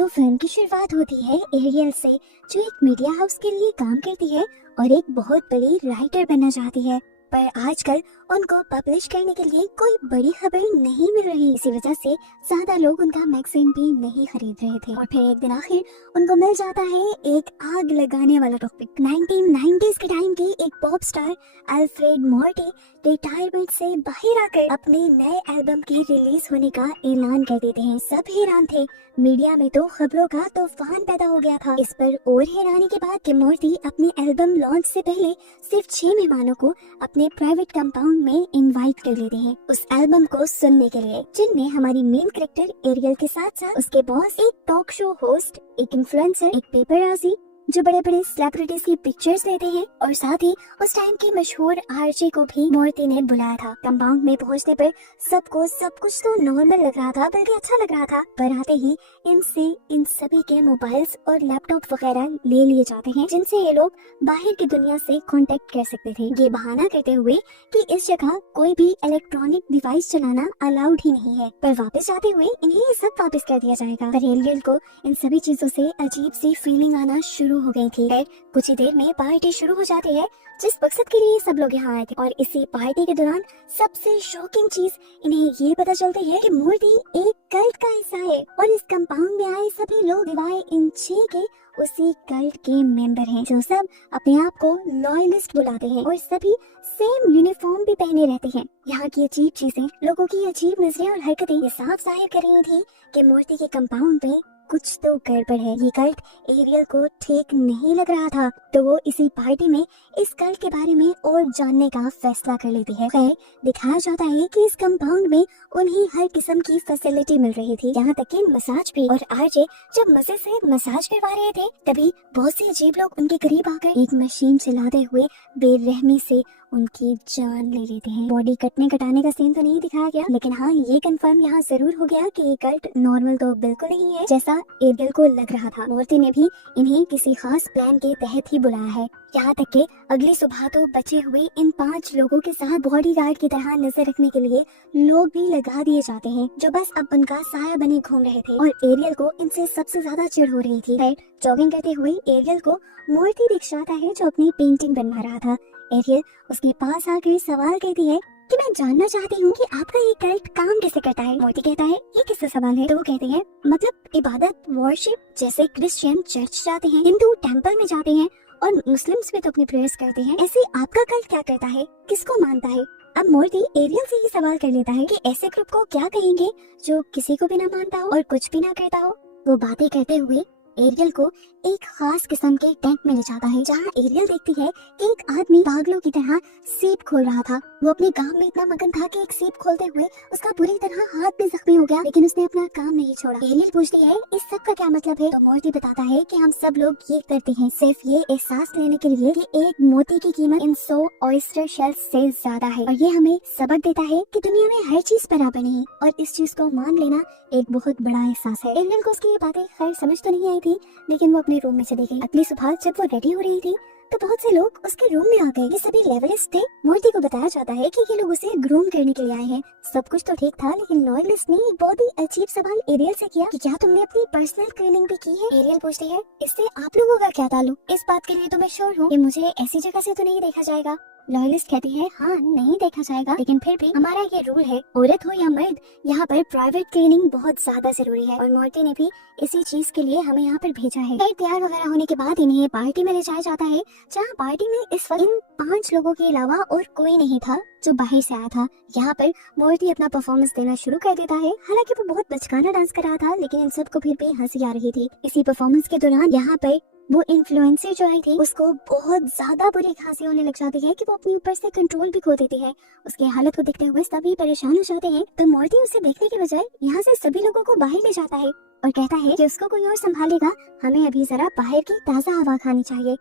तो फिल्म की शुरुआत होती है एरियल से, जो एक मीडिया हाउस के लिए काम करती है और एक बहुत बड़ी राइटर बनना चाहती है। पर आजकल उनको पब्लिश करने के लिए कोई बड़ी खबर नहीं मिल रही। इसी वजह से ज्यादा लोग उनका मैगजीन भी नहीं खरीद रहे थे। और फिर एक दिन आखिर उनको मिल जाता है एक आग लगाने वाला टॉपिक। 1990s के टाइम की एक pop star Alfred Morty retirement से बाहर आकर अपने नए एल्बम के रिलीज होने का ऐलान कर देते हैं। सब हैरान थे। मीडिया में तो खबरों का तूफान पैदा हो गया था। इस पर और हैरानी की बात कि मॉर्टी अपने एल्बम लॉन्च से पहले सिर्फ 6 मेहमानों को अपने प्राइवेट कंपाउंड में इनवाइट कर लेते हैं उस एल्बम को सुनने के लिए, जिनमें हमारी मेन कैरेक्टर एरियल के साथ साथ उसके बॉस, एक टॉक शो होस्ट, एक इन्फ्लुएंसर, एक पेपरराजी जो बड़े बड़े सेलिब्रिटीज की पिक्चर्स लेते हैं, और साथ ही उस टाइम के मशहूर आरजे को भी मॉर्टी ने बुलाया था। कंपाउंड में पहुंचने पर सबको सब कुछ तो नॉर्मल लग रहा था, बल्कि अच्छा लग रहा था। पर आते ही इनसे इन सभी के मोबाइल्स और लैपटॉप वगैरह ले लिए जाते हैं, जिनसे ये लोग बाहर की दुनिया से कांटेक्ट कर सकते थे, ये बहाना करते हुए कि इस जगह कोई भी इलेक्ट्रॉनिक डिवाइस चलाना अलाउड ही नहीं है। पर वापस जाते हुए इन्हें ये सब वापस कर दिया जाएगा। पर एरियल को इन सभी चीजों से अजीब सी फीलिंग आना शुरू हो गई थी। फिर कुछ ही देर में पार्टी शुरू हो जाती है, जिस मकसद के लिए सब लोग यहाँ आए थे। और इसी पार्टी के दौरान सबसे शॉकिंग चीज इन्हें ये पता चलती है कि मॉर्टी एक कल्ट का हिस्सा है, और इस कंपाउंड में आए सभी लोग सिवाय इन 6 के उसी कल्ट के मेंबर हैं, जो सब अपने आप को लॉयलिस्ट बुलाते हैं और सभी सेम यूनिफॉर्म भी पहने रहते हैं। यहाँ की अजीब चीजें, लोगों की अजीब नजरें और हरकतें ये साफ जाहिर कर रही थी कि मॉर्टी के कंपाउंड में कुछ तो गड़बड़ है। ये कल्ट एरियल को ठीक नहीं लग रहा था, तो वो इसी पार्टी में इस कल्ट के बारे में और जानने का फैसला कर लेती है। खैर, दिखाया जाता है कि इस कंपाउंड में उन्हें हर किस्म की फैसिलिटी मिल रही थी, यहाँ तक कि मसाज भी। और आरजे जब मजे से मसाज करवा रहे थे, तभी बहुत से अजीब लोग उनके करीब आकर एक मशीन चलाते हुए बेरहमी से उनकी जान ले लेते हैं। बॉडी कटने कटाने का सीन तो नहीं दिखाया गया, लेकिन हाँ, ये कंफर्म यहाँ जरूर हो गया कि ये कल्ट नॉर्मल तो बिल्कुल नहीं है, जैसा एरियल को लग रहा था। मॉर्टी ने भी इन्हें किसी खास प्लान के तहत ही बुलाया है। यहाँ तक कि अगली सुबह तो बचे हुए इन 5 लोगों के साथ बॉडीगार्ड की तरह नजर रखने के लिए लोग भी लगा दिए जाते हैं, जो बस अब उनका साया बने घूम रहे थे। और एरियल को इनसे सबसे ज्यादा चिढ़ हो रही थी। फिर जॉगिंग करते हुए एरियल को मॉर्टी दिख जाता है, जो अपनी पेंटिंग बनवा रहा था। एरियल उसके पास आकर सवाल करती है कि मैं जानना चाहती हूँ कि आपका ये कल्ट काम कैसे करता है। मॉर्टी कहता है, ये किससे सवाल है? तो वो कहते हैं, मतलब इबादत, वर्शिप, जैसे क्रिश्चियन चर्च जाते हैं, हिंदू टेंपल में जाते हैं, और मुस्लिम्स भी तो अपनी प्रेयर्स करते हैं। ऐसे आपका कल्ट क्या करता है, किसको मानता है? अब मॉर्टी एरियल से ही सवाल कर लेता है कि ऐसे ग्रुप को क्या कहेंगे जो किसी को भी ना मानता हो और कुछ भी ना करता हो। वो बातें करते हुए एरियल को एक खास किस्म के टेंट में ले जाता है, जहाँ एरियल देखती है कि एक आदमी पागलों की तरह सीप खोल रहा था। वो अपने काम में इतना मगन था कि एक सीप खोलते हुए उसका बुरी तरह हाथ भी जख्मी हो गया, लेकिन उसने अपना काम नहीं छोड़ा। एरियल पूछती है, इस सब का क्या मतलब है? तो मॉर्टी बताता है कि हम सब लोग ये करते हैं सिर्फ ये एहसास लेने के लिए कि एक मोती की कीमत इन 100 ऑयस्टर शेल्स से ज्यादा है, और ये हमें सबक देता है कि दुनिया में हर चीज बराबर नहीं, और इस चीज को मान लेना एक बहुत बड़ा एहसास है। एरियल को उसकी ये बातें खैर समझ तो नहीं आई थी, लेकिन वो अपने रूम में चली गई। अगली सुबह जब वो रेडी हो रही थी, तो बहुत से लोग उसके रूम में आ गए। ये सभी लेवलिस्ट थे। मॉर्टी को बताया जाता है कि ये लोग उसे ग्रूम करने के लिए आए हैं। सब कुछ तो ठीक था, लेकिन लॉयलिस्ट ने एक बहुत ही अजीब सवाल एरियल से किया कि क्या तुमने अपनी पर्सनल क्लीनिंग भी की है? एरियल पूछती है, इससे आप लोगों का क्या ताल्लुक? इस बात के लिए तो मैं श्योर हूँ कि मुझे ऐसी जगह से तो नहीं देखा जाएगा। लॉयलिस्ट कहती है, हाँ नहीं देखा जाएगा, लेकिन फिर भी हमारा ये रूल है, औरत हो या मर्द, यहाँ पर प्राइवेट क्लीनिंग बहुत ज्यादा जरूरी है। और मॉर्टी ने भी इसी चीज के लिए हमें यहाँ पर भेजा है। तैयार वगैरह होने के बाद इन्हें पार्टी में ले जाया जाता है, जहाँ पार्टी में इस वक्त इन 5 लोगों के अलावा और कोई नहीं था जो बाहर से आया था। यहाँ पर मॉर्टी अपना परफॉर्मेंस देना शुरू कर देता है। हालांकि वो बहुत बचकाना डांस कर रहा था, लेकिन इन सबको फिर भी हंसी आ रही थी। इसी परफॉर्मेंस के दौरान यहाँ पर वो इन्फ्लुएंसर जो आई थी, उसको बहुत ज्यादा बुरी खांसी होने लग जाती है कि वो अपने ऊपर से कंट्रोल भी खो देती है। उसके हालत को देखते हुए सभी परेशान हो जाते हैं, तो मॉर्टी उसे देखने के बजाय यहाँ से सभी लोगों को बाहर ले जाता है और कहता है कि उसको कोई और संभालेगा, हमें अभी जरा बाहर की ताजा हवा खानी चाहिए।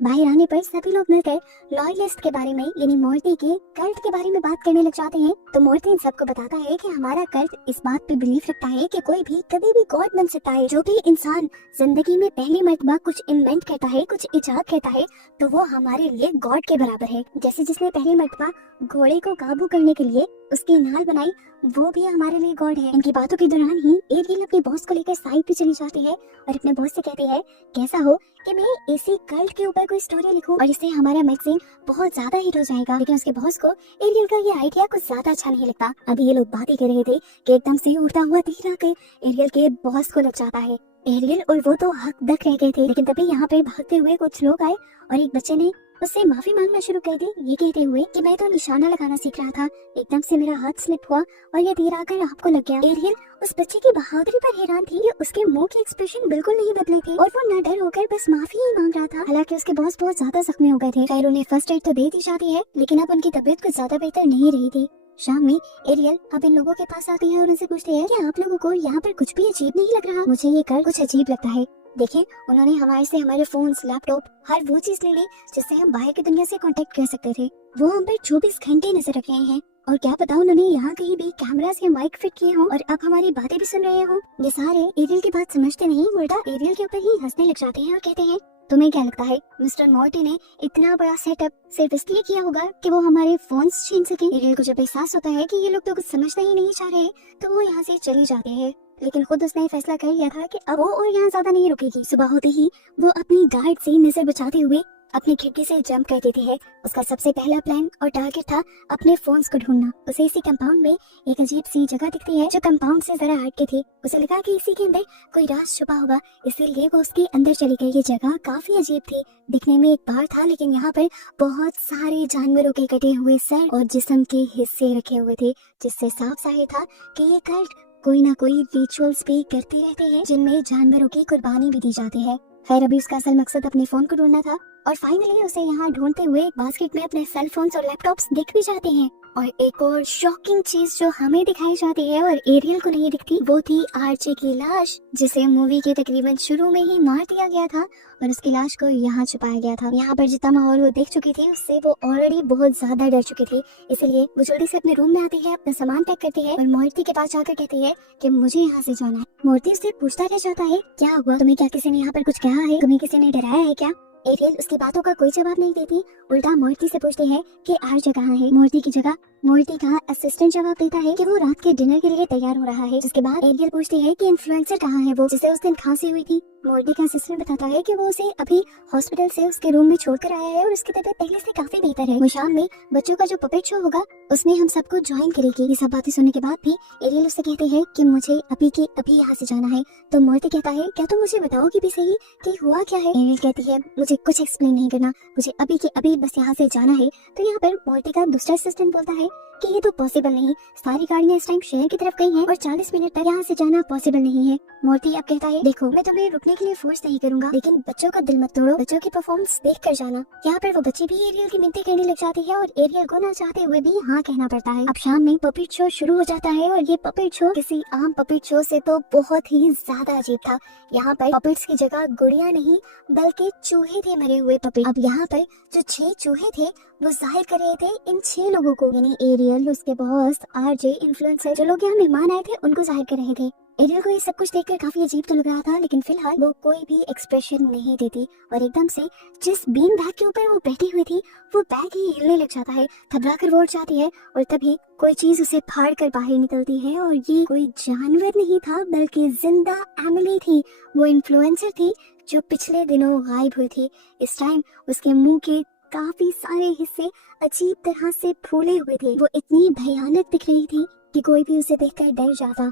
बाहर आने पर सभी लोग मिलकर लॉयलिस्ट के बारे में, यानी मॉर्टी के कल्ट के बारे में बात करने लग जाते हैं। तो मॉर्टी इन सबको बताता है कि हमारा कल्ट इस बात पे बिलीव रखता है कि कोई भी कभी भी गॉड बन सकता है। जो भी इंसान जिंदगी में पहली मर्तबा कुछ इन्वेंट करता है, कुछ इजाद करता है, तो वो हमारे लिए गॉड के बराबर है। जैसे जिसने पहली मर्तबा घोड़े को काबू करने के लिए उसकी नाल बनाई, वो भी हमारे लिए गॉड है। इनकी बातों के दौरान ही एरियल अपने बॉस को लेकर साइड पे चली जाती है और अपने बॉस से कहती है कैसा हो कि मैं इसी कल्ट के ऊपर कोई स्टोरी लिखूं और इससे हमारा मैगजीन बहुत ज्यादा हिट हो जाएगा। लेकिन उसके बॉस को एरियल का ये आइडिया कुछ ज्यादा अच्छा नहीं लगता। अभी ये लोग बात ही कर रहे थे कि एकदम से उड़ता हुआ तीर आकर एरियल के बॉस को लग जाता है। एरियल और वो तो हक दक रह गए थे, लेकिन तभी यहाँ पे भागते हुए कुछ लोग आए और एक बच्चे ने उससे माफी मांगना शुरू कर दी, ये कहते हुए कि मैं तो निशाना लगाना सीख रहा था, एकदम से मेरा हाथ स्लिप हुआ और ये तीर आकर आपको लग गया। एरियल उस बच्चे की बहादुरी पर हैरान थी कि उसके मुंह के एक्सप्रेशन बिल्कुल नहीं बदले थे और वो न डर होकर बस माफी ही मांग रहा था। हालांकि उसके बॉस बहुत ज्यादा जख्मी हो गए थे। खैर उन्हें फर्स्ट एड तो दे दी जाती है, लेकिन अब उनकी तबीयत कुछ ज्यादा बेहतर नहीं रही थी। शाम में एरियल अब इन लोगों के पास आती है और उनसे पूछती है कि आप लोगों को यहाँ पर कुछ भी अजीब नहीं लग रहा? मुझे ये कर कुछ अजीब लगता है। देखिए, उन्होंने हमारे से हमारे फोन्स, लैपटॉप, हर वो चीज ले ली जिससे हम बाहर की दुनिया से कांटेक्ट कर सकते थे। वो हम पर 24 घंटे नजर रख रहे हैं और क्या पता उन्होंने यहाँ कहीं भी कैमरास या माइक फिट किए हों और अब हमारी बातें भी सुन रहे हों। ये सारे एरियल की बात समझते नहीं, उल्टा एरियल के ऊपर ही हंसने लग जाते हैं और कहते हैं तुम्हें क्या लगता है मिस्टर मॉर्टी ने इतना बड़ा सेटअप सिर्फ इसलिए किया होगा कि वो हमारे फोन्स छीन सके? एरियल को जब एहसास होता है कि ये लोग तो कुछ समझना ही नहीं चाह रहे तो वो यहाँ से चली जाती है, लेकिन खुद उसने फैसला कर लिया था कि अब वो और यहाँ ज्यादा नहीं रुकेगी। सुबह होते ही वो अपनी गार्ड से नजर बचाते हुए अपनी खिड़की से जंप कर देती है। उसका सबसे पहला प्लान और टारगेट था अपने फोन्स को ढूंढना। उसे इसी कंपाउंड में एक अजीब सी जगह दिखती है जो कंपाउंड से जरा हट के थी। उसे लगा कि इसी के अंदर कोई राज छुपा होगा, इसीलिए वो उसके अंदर चली गई। ये जगह काफी अजीब थी, दिखने में एक बार था, लेकिन यहाँ पर बहुत सारे जानवरों के कटे हुए सर और जिस्म के हिस्से रखे हुए थे, जिससे साफ जाहिर था कि ये कल्ट कोई ना कोई रिचुअल्स भी करते रहते हैं जिनमें जानवरों की कुर्बानी भी दी जाती है। खैर अभी उसका असल मकसद अपने फोन को ढूंढना था और फाइनली उसे यहाँ ढूंढते हुए एक बास्केट में अपने सेल फोन्स और लैपटॉप्स दिख भी जाते हैं। और एक और शॉकिंग चीज जो हमें दिखाई जाती है और एरियल को नहीं दिखती, वो थी आर्ची की लाश, जिसे मूवी के तकरीबन शुरू में ही मार दिया गया था और उसकी लाश को यहाँ छुपाया गया था। यहाँ पर जितना माहौल वो देख चुकी थी उससे वो ऑलरेडी बहुत ज्यादा डर चुकी थी, इसलिए वो जल्दी से अपने रूम में आती है, अपना सामान पैक करती है और मूर्ति के पास जाकर कहती है कि मुझे यहाँ से जाना है। मूर्ति उससे पूछता रह जाता है क्या हुआ, तुम्हें क्या किसी ने यहाँ पर कुछ कहा है, तुम्हें किसी ने डराया है क्या? एरियल उसकी बातों का कोई जवाब नहीं देती, उल्टा मूर्ति से पूछती है कि आर्य कहाँ है। मूर्ति की जगह मूर्ति का असिस्टेंट जवाब देता है कि वो रात के डिनर के लिए तैयार हो रहा है। जिसके बाद एरियल पूछती है कि इन्फ्लुएंसर कहाँ है, वो जिसे उस दिन खांसी हुई थी। मूर्ति का असिस्टेंट बताता है कि वो उसे अभी हॉस्पिटल से उसके रूम में छोड़कर आया है और उसकी तबीयत पहले से काफी बेहतर है। वो शाम में बच्चों का जो पपेट शो होगा उसमें हम सबको ज्वाइन करेगी। ये सब बातें सुनने के बाद भी एरियल उससे कहते हैं कि मुझे अभी के अभी यहाँ से जाना है। तो मूर्ति कहता है क्या तुम मुझे बताओगी भी सही कि हुआ क्या है? एरियल कहती है मुझे कुछ एक्सप्लेन नहीं करना, मुझे अभी के अभी बस यहाँ से जाना है। तो यहाँ पर मूर्ति का दूसरा असिस्टेंट बोलता है कि ये तो पॉसिबल नहीं, सारी गाड़ियाँ इस टाइम शहर की तरफ गई हैं और 40 मिनट तक यहाँ से जाना पॉसिबल नहीं है। मूर्ति अब कहता है देखो मैं तुम्हें रुकने के लिए फोर्स नहीं करूंगा, लेकिन बच्चों का दिल मत तोड़ो, बच्चों की परफॉर्मेंस देख कर जाना। यहाँ पर वो बच्ची भी एरियल की मिन्नतें करने लग जाती है और एरियल को ना चाहते हुए भी हाँ कहना पड़ता है। अब शाम में पपेट शो शुरू हो जाता है और ये पपेट शो किसी आम पपेट शो से तो बहुत ही ज्यादा अजीब था। यहाँ पर पपेट्स की जगह गुड़िया नहीं बल्कि चूहे थे, मरे हुए पपेट। अब यहाँ पर जो 6 चूहे थे वो जाहिर कर रहे थे इन 6 लोगों को, यानी एरियल, उसके बॉस, आरजे, इन्फ्लुएंसर, जो लोग यहाँ मेहमान आए थे उनको जाहिर कर रहे थे। एरियल को ये सब कुछ देखकर काफी अजीब तो लग रहा था, लेकिन फिलहाल वो कोई भी एक्सप्रेशन नहीं देती और एकदम से जिस बीन बैग के ऊपर वो बैठी हुई थी वो बैग ही हिलने लग जाता है। घबरा कर वो उठ जाती है और तभी कोई चीज उसे फाड़ कर बाहर निकलती है और ये कोई जानवर नहीं था बल्कि जिंदा एमिली थी। वो इन्फ्लुएंसर थी जो पिछले दिनों गायब हुई थी। इस टाइम उसके मुंह के काफी सारे हिस्से अजीब तरह से फूले हुए थे। वो इतनी भयानक दिख रही थी कि कोई भी उसे देखकर डर जाता।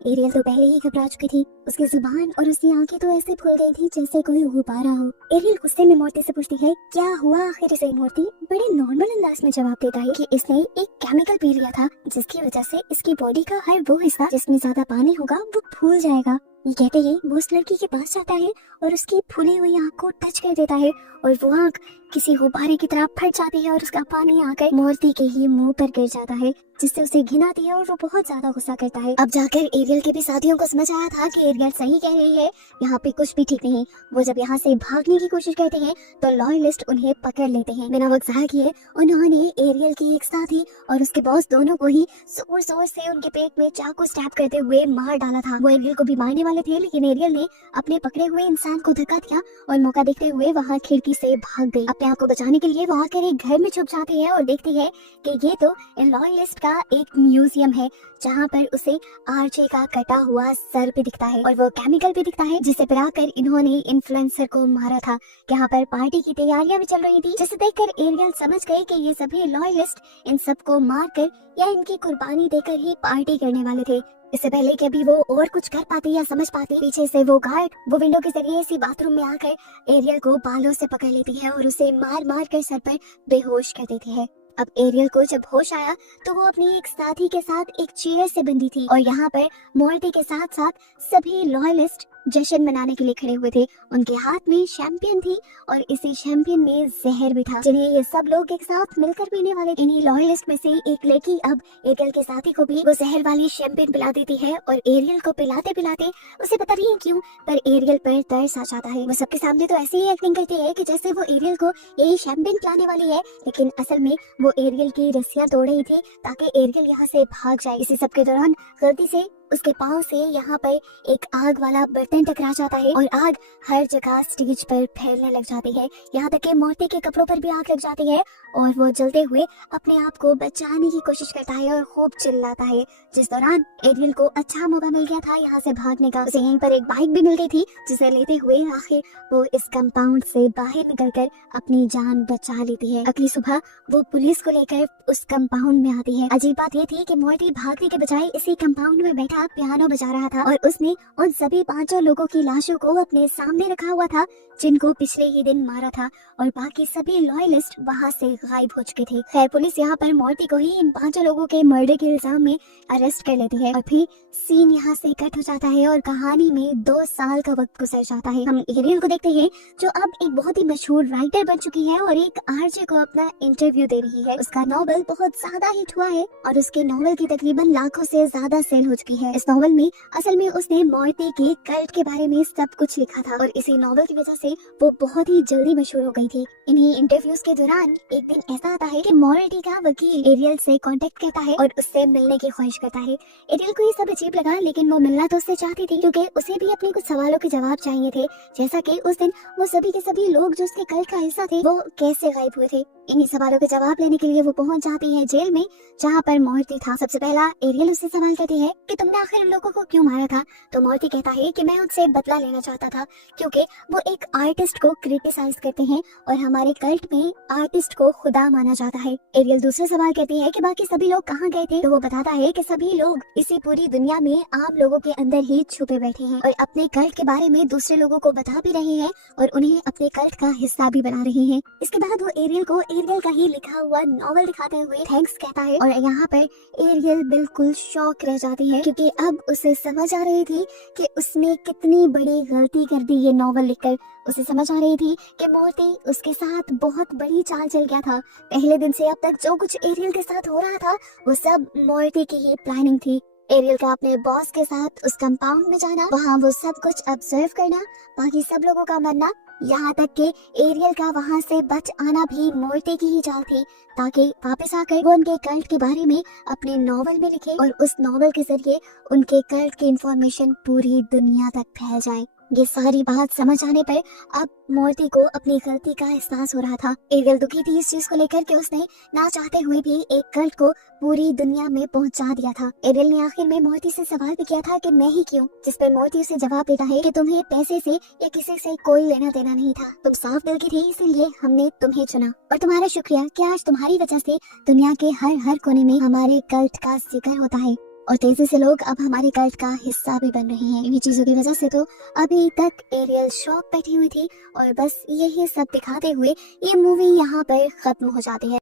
एरियल तो पहले ही घबरा चुकी थी, उसकी जुबान और उसकी आंखें तो ऐसे फूल गई थी जैसे कोई गुब्बारा हो। एरियल गुस्से में मूर्ति से पूछती है क्या हुआ आखिर इसे? मूर्ति बड़े नॉर्मल अंदाज में जवाब देता है कि इसने एक केमिकल पी लिया था जिसकी वजह से इसकी बॉडी का हर वो हिस्सा जिसमें ज्यादा पानी होगा वो फूल जाएगा। ये कहते ही वो उस लड़की के पास जाता है और उसकी फूली हुई आंख को टच कर देता है और वो आंख किसी गुब्बारे की तरह फट जाती है और उसका पानी आकर मूर्ति के ही मुंह पर गिर जाता है, जिससे उसे घिन आती है और वो बहुत ज्यादा गुस्सा करता है। अब जाकर एरियल के भी साथियों को समझ आया था कि एरियल सही कह रही है, यहाँ पे कुछ भी ठीक नहीं। वो जब यहाँ से भागने की कोशिश करते हैं तो लॉयलिस्ट उन्हें पकड़ लेते हैं। बिना वक्त ज़ाया किए उन्होंने एरियल की एक साथी और उसके बॉस दोनों को ही जोर जोर से उनके पेट में चाकू स्टैब करते हुए मार डाला था। वो एरियल को भी मारने वाले थे, लेकिन एरियल ने अपने पकड़े हुए इंसान को धक्का दिया और मौका देखते हुए वहाँ खिड़की से भाग गई। अब अपने आप को बचाने के लिए वो आकर एक घर में छुप जाती है और देखती है कि ये तो लॉयलिस्ट का एक म्यूजियम है जहाँ पर उसे आरजे का कटा हुआ सर भी दिखता है और वो केमिकल भी दिखता है जिसे पिलाकर इन्होंने इन्फ्लुएंसर को मारा था। यहाँ पर पार्टी की तैयारियां भी चल रही थी, जिसे देखकर एरियल समझ गए कि ये सभी लॉयलिस्ट इन सबको मारकर या इनकी कुर्बानी देकर ही पार्टी करने वाले थे। इससे पहले कि अभी वो और कुछ कर पाती या समझ पाती, पीछे से वो गार्ड वो विंडो के जरिए इसी बाथरूम में आकर एरियल को बालों से पकड़ लेती है और उसे मार मार कर सर पर बेहोश कर देती है। अब एरियल को जब होश आया तो वो अपनी एक साथी के साथ एक चेयर से बंधी थी और यहाँ पर मोर्टी के साथ साथ सभी लॉयलिस्ट जश्न मनाने के लिए खड़े हुए थे। उनके हाथ में शैंपियन थी और इसी शैंपियन में जहर भी था जिन्हें ये सब लोग एक साथ मिलकर पीने वाले। इन्हीं लॉयलिस्ट में से एक लड़की अब एरियल के साथी को भी वो जहर वाली शैंपियन पिला देती है और एरियल को पिलाते पिलाते उसे पता नहीं क्यों पर एरियल पर तरस आ जाता है। वो सबके सामने तो ऐसे ही एक्टिंग करती है कि जैसे वो एरियल को यही शैंपियन पिलाने वाली है, लेकिन असल में वो एरियल की रस्सियां तोड़ रही थी ताकि एरियल यहाँ से भाग जाए। इसी सब के दौरान गलती से उसके पांव से यहाँ पर एक आग वाला बर्तन टकरा जाता है और आग हर जगह स्टेज पर फैलने लग जाती है, यहाँ तक कि मोर्टी के कपड़ों पर भी आग लग जाती है और वो जलते हुए अपने आप को बचाने की कोशिश करता है और खूब चिल्लाता है। जिस दौरान एरियल को अच्छा मौका मिल गया था यहाँ से भागने का। उसे यहीं पर एक बाइक भी मिल गई थी जिसे लेते हुए आखिर वो इस कंपाउंड से बाहर निकलकर अपनी जान बचा लेती है। अगली सुबह वो पुलिस को लेकर उस कंपाउंड में आती है। अजीब बात ये थी कि मोर्टी भागने के बजाय इसी कंपाउंड में बैठा पियानो बजा रहा था और उसने उन सभी 5 लोगों की लाशों को अपने सामने रखा हुआ था जिनको पिछले ही दिन मारा था और बाकी सभी लॉयलिस्ट वहां से गायब हो चुके थे। खैर पुलिस यहाँ पर मोर्टी को ही इन 5 लोगों के मर्डर के इल्जाम में अरेस्ट कर लेती है और फिर सीन यहाँ से कट हो जाता है और कहानी में 2 साल का वक्त गुजर जाता है। हम एरियल को देखते हैं जो अब एक बहुत ही मशहूर राइटर बन चुकी है और एक आरजे को अपना इंटरव्यू दे रही है। उसका नॉवल बहुत ज्यादा हिट हुआ है और उसके नॉवल की तकरीबन लाखों से ज्यादा सेल हो चुकी है। इस नॉवल में असल में उसने मोर्टी के कल्ट के बारे में सब कुछ लिखा था और इसी नॉवल की वजह से वो बहुत ही जल्दी मशहूर हो गई थी। इन्हीं इंटरव्यूज के दौरान एक दिन ऐसा आता है कि मोर्टी का वकील एरियल से कांटेक्ट करता है और उससे मिलने की ख्वाहिश करता है। एरियल को ये सब अजीब लगा, लेकिन वो मिलना तो उससे चाहती थी क्योंकि उसे भी अपने कुछ सवालों के जवाब चाहिए थे, जैसा कि उस दिन वो सभी के सभी लोग जो उसके कल्ट का हिस्सा थे वो कैसे गायब हुए थे। इन्हीं सवालों के जवाब लेने के लिए वो पहुंच जाती है जेल में जहाँ पर मोर्टी था। सबसे पहला एरियल उससे सवाल करती है कि तुमने आखिर उन लोगों को क्यों मारा था, तो मोर्टी कहता है कि मैं उनसे बदला लेना चाहता था क्योंकि वो एक आर्टिस्ट को क्रिटिसाइज करते हैं और हमारे कल्ट में आर्टिस्ट को खुदा माना जाता है। एरियल दूसरे सवाल करती है कि बाकी सभी लोग कहाँ गए थे, तो वो बताता है कि सभी लोग इसी पूरी दुनिया में आम लोगों के अंदर ही छुपे बैठे हैं और अपने कल्ट के बारे में दूसरे लोगों को बता भी रहे हैं और उन्हें अपने कल्ट का हिस्सा भी बना रहे हैं। इसके बाद वो एरियल को एरियल का ही लिखा हुआ नॉवल दिखाते हुए थैंक्स कहता है और यहाँ पर एरियल बिल्कुल शॉक रह जाती है क्योंकि अब उसे समझ आ रही थी कि उसने कितनी बड़ी गलती कर दी। ये नॉवल लिखकर उसे समझ आ रही थी कि मोर्टी उसके साथ बहुत बड़ी चाल चल गया था। पहले दिन से अब तक जो कुछ एरियल के साथ हो रहा था वो सब मोर्टी की ही प्लानिंग थी। एरियल का अपने बॉस के साथ उस कंपाउंड में जाना, वहाँ वो सब कुछ ऑब्जर्व करना, बाकी सब लोगों का मरना, यहाँ तक कि एरियल का वहाँ से बच आना भी मोर्टी की ही चाल थी ताकि वापस आकर वो उनके कल्ट के बारे में अपने नॉवल में लिखे और उस नॉवल के जरिए उनके कल्ट की इंफॉर्मेशन पूरी दुनिया तक फैल जाए। ये सारी बात समझ आने पर अब मोर्टी को अपनी गलती का एहसास हो रहा था। एरियल दुखी थी इस चीज को लेकर कि उसने ना चाहते हुए भी एक कल्ट को पूरी दुनिया में पहुंचा दिया था। एरियल ने आखिर में मोर्टी से सवाल भी किया था कि मैं ही क्यों, जिस पर मोर्टी उसे जवाब देता है कि तुम्हें पैसे से या किसी से कोई लेना देना नहीं था, तुम साफ दिल की थी इसीलिए हमने तुम्हें चुना और तुम्हारा शुक्रिया कि आज तुम्हारी वजह से दुनिया के हर कोने में हमारे कल्ट का जिक्र होता है और तेजी से लोग अब हमारे कल्ट का हिस्सा भी बन रहे हैं। इन्हीं चीजों की वजह से तो अभी तक एरियल शॉक बैठी हुई थी और बस यही सब दिखाते हुए ये मूवी यहाँ पर खत्म हो जाती है।